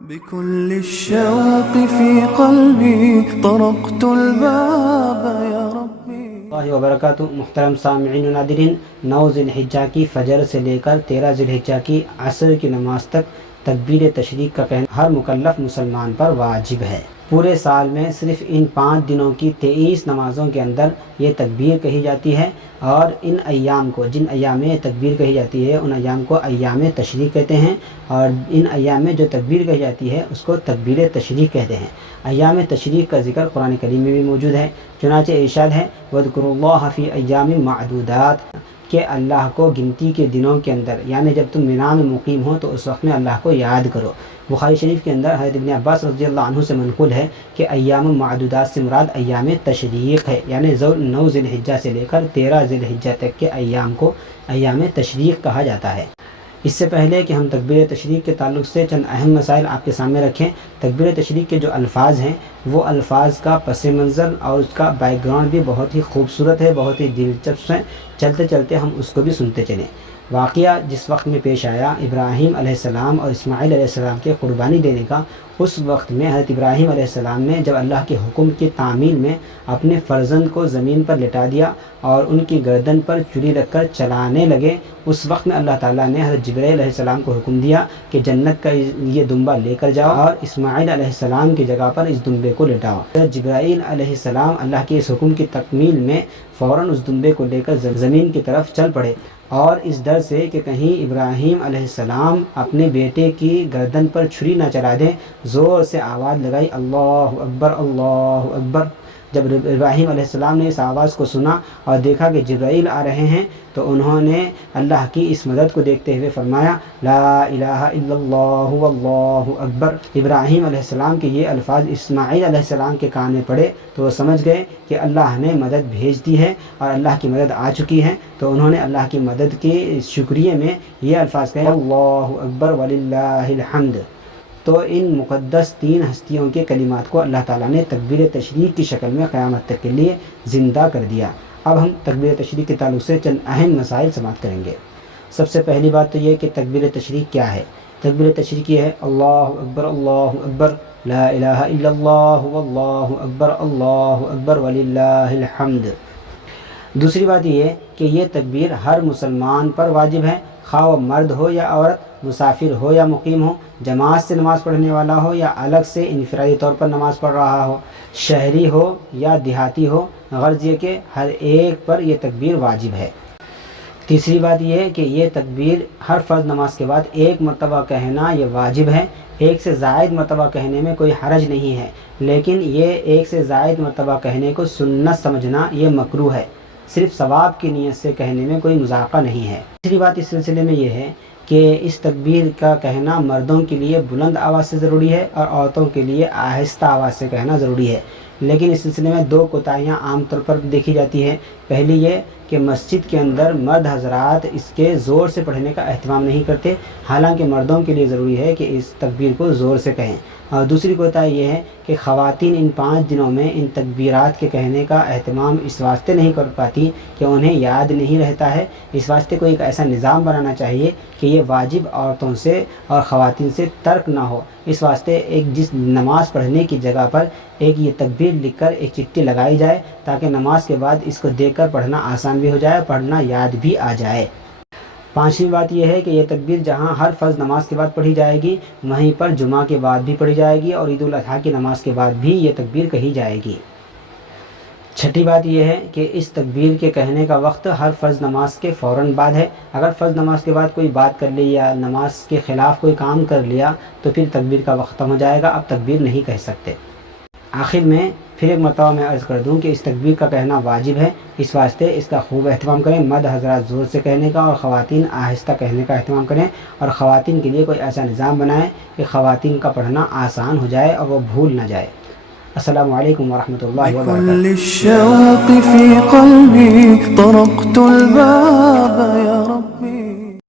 بكل الشوق في قلبي طرقت الباب يا ربي اللہ وبرکاتہ۔ محترم سامعین و ناظرین، 9 ذی الحجہ کی فجر سے لے کر 13 ذی الحجہ کی عصر کی نماز تک تکبیر تشریق کا کہنا ہر مکلف مسلمان پر واجب ہے۔ پورے سال میں صرف ان 5 دنوں کی 23 نمازوں کے اندر یہ تکبیر کہی جاتی ہے، اور ان ایام کو، جن ایام میں یہ تکبیر کہی جاتی ہے، ان ایام کو ایام تشریق کہتے ہیں، اور ان ایام میں جو تکبیر کہی جاتی ہے اس کو تکبیر تشریق کہتے ہیں۔ ایام تشریق کا ذکر قرآن کریم میں بھی موجود ہے، چنانچہ ارشاد ہے وَاذْكُرُوا اللَّهَ فِي أَيَّامٍ مَّعْدُودَاتٍ، کہ اللہ کو گنتی کے دنوں کے اندر، یعنی جب تم مینا میں مقیم ہو تو اس وقت میں اللہ کو یاد کرو۔ بخاری شریف کے اندر حضرت ابن عباس رضی اللہ عنہ سے منقول ہے کہ ایام معدودات سے مراد ایام تشریق ہے، یعنی 9 ذی الحجہ سے لے کر 13 ذی الحجہ تک کے ایام کو ایام تشریق کہا جاتا ہے۔ اس سے پہلے کہ ہم تکبیر تشریق کے تعلق سے چند اہم مسائل آپ کے سامنے رکھیں، تکبیر تشریق کے جو الفاظ ہیں وہ الفاظ کا پس منظر اور اس کا بیک گراؤنڈ بھی بہت ہی خوبصورت ہے، بہت ہی دلچسپ ہے۔ چلتے چلتے ہم اس کو بھی سنتے چلیں۔ واقعہ جس وقت میں پیش آیا ابراہیم علیہ السلام اور اسماعیل علیہ السلام کے قربانی دینے کا، اس وقت میں حضرت ابراہیم علیہ السلام نے جب اللہ کے حکم کی تعمیل میں اپنے فرزند کو زمین پر لٹا دیا اور ان کی گردن پر چری رکھ کر چلانے لگے، اس وقت میں اللہ تعالیٰ نے حضرت جبرائیل علیہ السلام کو حکم دیا کہ جنت کا یہ دمبا لے کر جاؤ اور اسماعیل علیہ السلام کی جگہ پر اس دمبے کو لٹاؤ۔ حضرت جبرائیل علیہ السلام اللہ کے اس حکم کی تکمیل میں فوراً اس دمبے کو لے کر زمین کی طرف چل پڑے، اور اس ڈر سے کہ کہیں ابراہیم علیہ السلام اپنے بیٹے کی گردن پر چھری نہ چلا دیں، زور سے آواز لگائی اللہ اکبر اللہ اکبر۔ جب ابراہیم علیہ السلام نے اس آواز کو سنا اور دیکھا کہ جبرائیل آ رہے ہیں تو انہوں نے اللہ کی اس مدد کو دیکھتے ہوئے فرمایا لا الہ الا اللہ واللہ اکبر۔ ابراہیم علیہ السلام کے یہ الفاظ اسماعیل علیہ السلام کے کان میں پڑے تو وہ سمجھ گئے کہ اللہ نے مدد بھیج دی ہے اور اللہ کی مدد آ چکی ہے، تو انہوں نے اللہ کی مدد کے شکریہ میں یہ الفاظ کہے اللہ اکبر وللہ الحمد۔ تو ان مقدس 3 ہستیوں کے کلمات کو اللہ تعالیٰ نے تکبیر تشریق کی شکل میں قیامت تک کے لیے زندہ کر دیا۔ اب ہم تکبیر تشریق کے تعلق سے چند اہم مسائل سماعت کریں گے۔ سب سے پہلی بات تو یہ کہ تکبیر تشریق کیا ہے۔ تکبیر تشریق یہ ہے اللہ اکبر لا الہ الا اللہ واللہ اکبر وللہ الحمد۔ دوسری بات یہ ہے کہ یہ تکبیر ہر مسلمان پر واجب ہے، خواہ وہ مرد ہو یا عورت، مسافر ہو یا مقیم ہو، جماعت سے نماز پڑھنے والا ہو یا الگ سے انفرادی طور پر نماز پڑھ رہا ہو، شہری ہو یا دیہاتی ہو، غرض یہ کہ ہر ایک پر یہ تکبیر واجب ہے۔ تیسری بات یہ ہے کہ یہ تکبیر ہر فرض نماز کے بعد 1 مرتبہ کہنا یہ واجب ہے۔ 1 سے زائد مرتبہ کہنے میں کوئی حرج نہیں ہے، لیکن یہ 1 سے زائد مرتبہ کہنے کو سنت سمجھنا یہ مکروہ ہے، صرف ثواب کی نیت سے کہنے میں کوئی مذاقہ نہیں ہے۔ تیسری بات اس سلسلے میں یہ ہے کہ اس تکبیر کا کہنا مردوں کے لیے بلند آواز سے ضروری ہے اور عورتوں کے لیے آہستہ آواز سے کہنا ضروری ہے، لیکن اس سلسلے میں 2 کوتاہیاں عام طور پر دیکھی جاتی ہے۔ پہلی یہ کہ مسجد کے اندر مرد حضرات اس کے زور سے پڑھنے کا اہتمام نہیں کرتے، حالانکہ مردوں کے لیے ضروری ہے کہ اس تکبیر کو زور سے کہیں۔ اور دوسری کوتاہی یہ ہے کہ خواتین ان 5 دنوں میں ان تکبیرات کے کہنے کا اہتمام اس واسطے نہیں کر پاتی کہ انہیں یاد نہیں رہتا ہے، اس واسطے کوئی ایک ایسا نظام بنانا چاہیے کہ یہ واجب عورتوں سے اور خواتین سے ترک نہ ہو۔ اس واسطے ایک جس نماز پڑھنے کی جگہ پر ایک یہ تکبیر لکھ کر ایک چٹھی لگائی جائے تاکہ نماز کے بعد اس کو دیکھ کر پڑھنا آسان بھی ہو جائے، پڑھنا یاد بھی آ جائے۔ 5ویں بات یہ ہے کہ یہ تکبیر جہاں ہر فرض نماز کے بعد پڑھی جائے گی، وہیں پر جمعہ کے بعد بھی پڑھی جائے گی اور عید الاضحیٰ کی نماز کے بعد بھی یہ تکبیر کہی جائے گی۔ 6ٹھی بات یہ ہے کہ اس تکبیر کے کہنے کا وقت ہر فرض نماز کے فوراً بعد ہے۔ اگر فرض نماز کے بعد کوئی بات کر لی یا نماز کے خلاف کوئی کام کر لیا تو پھر تکبیر کا وقت ختم ہو جائے گا، اب تکبیر نہیں کہہ سکتے۔ آخر میں پھر ایک مرتبہ میں عرض کر دوں کہ اس تکبیر کا کہنا واجب ہے، اس واسطے اس کا خوب اہتمام کریں، مرد حضرات زور سے کہنے کا اور خواتین آہستہ کہنے کا اہتمام کریں، اور خواتین کے لیے کوئی ایسا نظام بنائیں کہ خواتین کا پڑھنا آسان ہو جائے اور وہ بھول نہ جائے۔ السلام علیکم ورحمۃ اللہ وبرکاتہ۔ بكل الشوق في قلبي طرقت الباب يا ربي